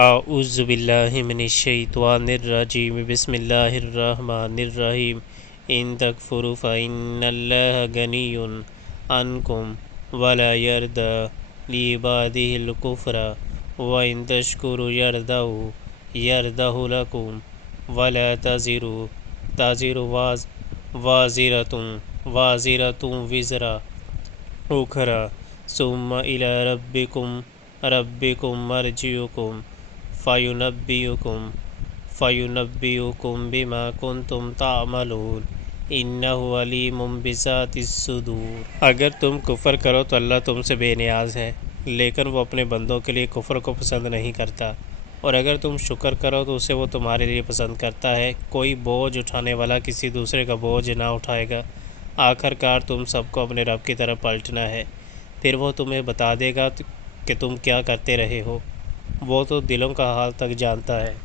اعوذ باللہ من الشیطان الرجیم بسم اللہ الرحمن الرحیم ان تکفروا فإن اللہ غنی عنکم ولا یرضی لعبادہ الکفر وإن تشکروا یرضہ لکم ولا تزر وازرة وزر اخری ثم إلی ربکم مرجعکم فینبئکم بما کنتم تعملون انہ علیم بذات الصدور۔ اگر تم کفر کرو تو اللہ تم سے بے نیاز ہے، لیکن وہ اپنے بندوں کے لیے کفر کو پسند نہیں کرتا، اور اگر تم شکر کرو تو اسے وہ تمہارے لیے پسند کرتا ہے۔ کوئی بوجھ اٹھانے والا کسی دوسرے کا بوجھ نہ اٹھائے گا، آخر کار تم سب کو اپنے رب کی طرف پلٹنا ہے، پھر وہ تمہیں بتا دے گا کہ تم کیا کرتے رہے ہو، وہ تو دلوں کا حال تک جانتا ہے۔